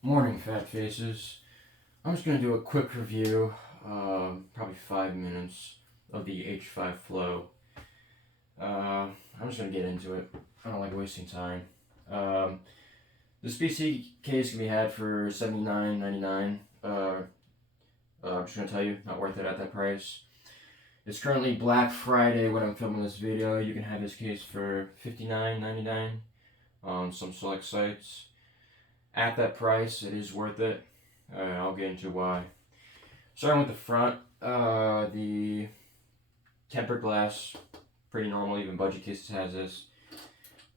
Morning, fat faces. I'm just gonna do a quick review, probably 5 minutes of the H5 Flow. I'm just gonna get into it. I don't like wasting time. Um, this PC case can be had for $79.99. I'm just gonna tell you, not worth it at that price. It's currently Black Friday when I'm filming this video. You can have this case for $59.99 on some select sites. At that price, it is worth it. I'll get into why. Starting with the front, the tempered glass, pretty normal, even budget cases has this.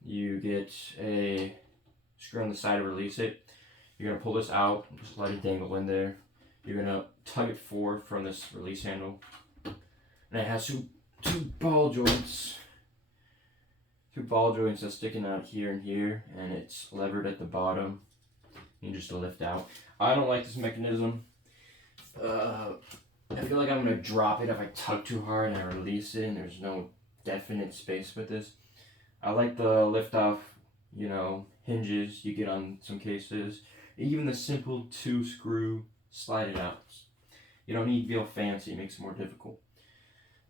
You get a screw on the side to release it. You're gonna pull this out, just let it dangle in there. You're gonna tug it forward from this release handle. And it has two ball joints. Two ball joints that's sticking out here and here, and it's levered at the bottom. You just lift out. I don't like this mechanism. I feel like I'm gonna drop it if I tug too hard and I release it, and there's no definite space with this. I like the lift off, hinges you get on some cases. Even the simple 2-screw slide it out. You don't need to be all fancy, it makes it more difficult.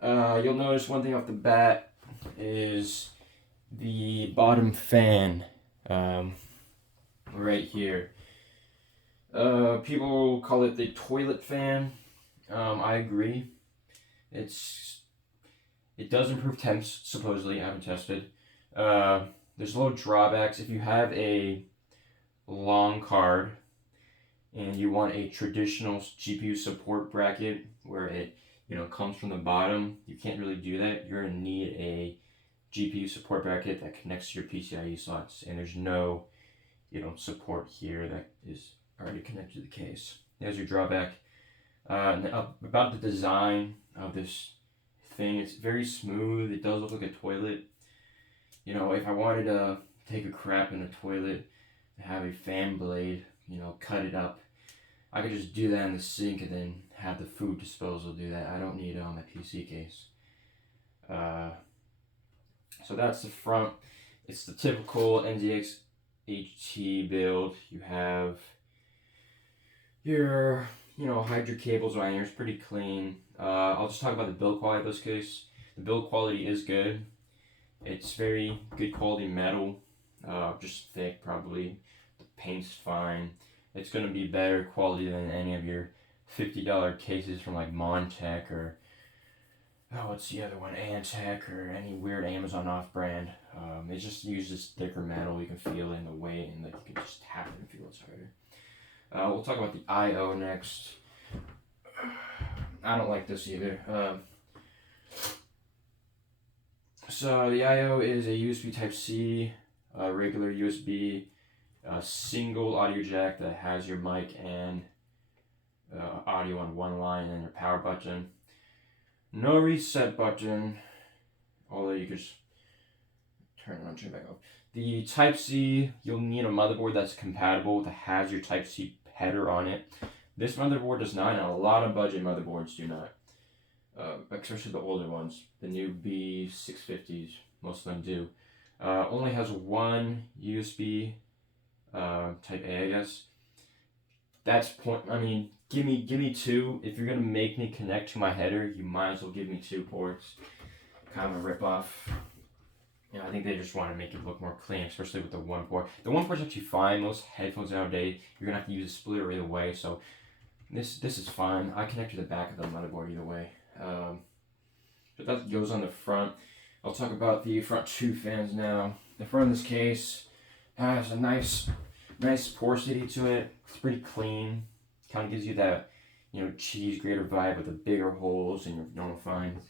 You'll notice one thing off the bat is the bottom fan right here. People call it the toilet fan. I agree. It does improve temps, supposedly. I haven't tested. There's little drawbacks. If you have a long card and you want a traditional GPU support bracket where it comes from the bottom, you can't really do that. You're gonna need a GPU support bracket that connects to your PCIe slots, and there's no support here that is already connected to the case. There's your drawback. About the design of this thing, it's very smooth. It does look like a toilet. If I wanted to take a crap in a toilet and have a fan blade, cut it up, I could just do that in the sink and then have the food disposal do that. I don't need it on my PC case. So that's the front. It's the typical nzxt build. You have your hide your cables right here. It's pretty clean. I'll just talk about the build quality of this case. The build quality is good. It's very good quality metal, just thick probably. The paint's fine. It's going to be better quality than any of your $50 cases from like Montech or what's the other one, Antec, or any weird Amazon off-brand. It just uses thicker metal. You can feel it in the weight, and like you can just tap it and feel it's harder. We'll talk about the I/O next. I don't like this either. So the I/O is a USB Type-C, regular USB, single audio jack that has your mic and audio on one line, and your power button. No reset button, although you could just turn it on, turn it back off. The Type-C, you'll need a motherboard that's compatible, that has your Type-C header on it. This motherboard does not, and a lot of budget motherboards do not. Especially the older ones. The new B650s, most of them do. Only has one USB Type A, I guess. That's give me two. If you're gonna make me connect to my header, you might as well give me 2 ports. Kind of a rip-off. I think they just want to make it look more clean, especially with the 1 port. The 1 port's actually fine. Most headphones nowadays, you're gonna have to use a splitter either way, so this is fine. I connect to the back of the motherboard either way. But that goes on the front. I'll talk about the front 2 fans now. The front of this case has a nice porosity to it. It's pretty clean. Kind of gives you that, cheese grater vibe with the bigger holes in your normal fines.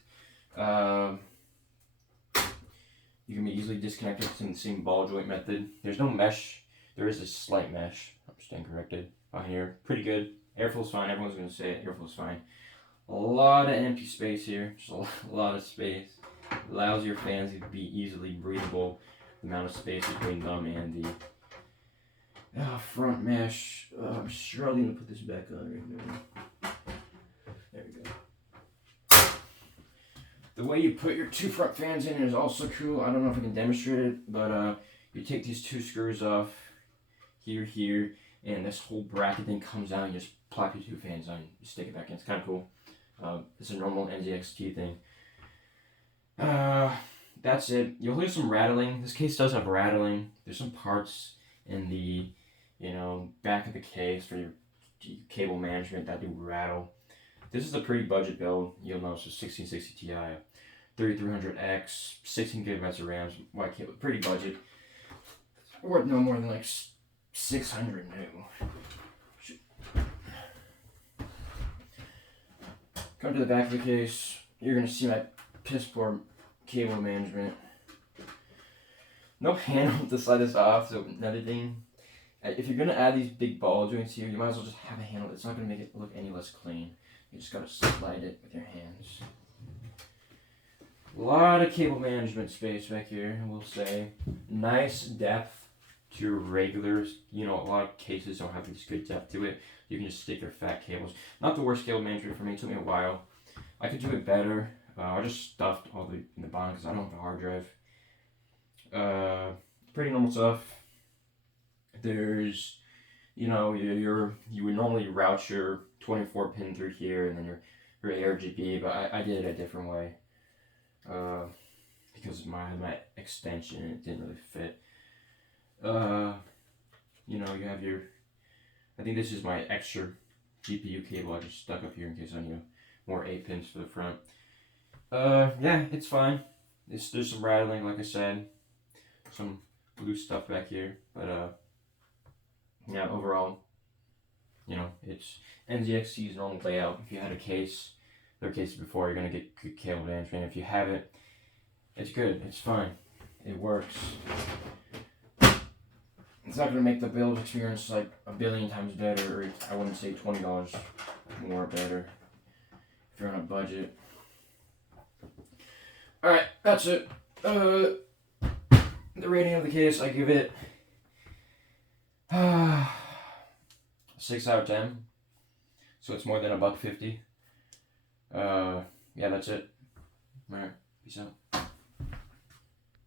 You can be easily disconnected in the same ball joint method. There's no mesh. There is a slight mesh. I'm staying corrected on here. Pretty good. Airflow's fine. Everyone's going to say it. Airflow's fine. A lot of empty space here. Just a lot of space. Allows your fans to be easily breathable. The amount of space between them and the front mesh. I'm struggling to put this back on right now. There we go. The way you put your 2 front fans in is also cool. I don't know if I can demonstrate it, but you take these 2 screws off here, and this whole bracket thing comes out and you just plop your two fans on, you stick it back in. It's kind of cool. It's a normal nzxt thing. That's it. You'll hear some rattling. This case does have rattling. There's some parts in the, back of the case for your cable management that do rattle. This is a pretty budget build. You'll notice a 1660 Ti, 3300X, 16 gigabytes of RAM, white cable, pretty budget. Worth no more than like 600 new. Come to the back of the case. You're gonna see my piss poor cable management. No handle to slide this off. So another thing, if you're gonna add these big ball joints here, you might as well just have a handle. It's not gonna make it look any less clean. You just gotta slide it with your hands. A lot of cable management space back here, I will say. Nice depth to your regulars. A lot of cases don't have this good depth to it. You can just stick your fat cables. Not the worst cable management for me. It took me a while. I could do it better. I just stuffed all in the bottom because I don't have a hard drive. Pretty normal stuff. There's, you would normally route your 24 pin through here and then your ARGB, but I did it a different way. Because my extension, it didn't really fit. You have your, I think this is my extra GPU cable I just stuck up here in case I need more 8 pins for the front. Yeah, it's fine. There's some rattling, like I said, some loose stuff back here, but yeah, overall, it's nzxt's normal layout. If you had their cases before, you're gonna get good cable management. If you haven't, it's good. It's fine. It works. It's not gonna make the build experience like a billion times better, or I wouldn't say $20 more better if you're on a budget. Alright, that's it. The rating of the case, I give it 6 out of 10. So it's more than $150. Yeah, that's it. Alright, peace out.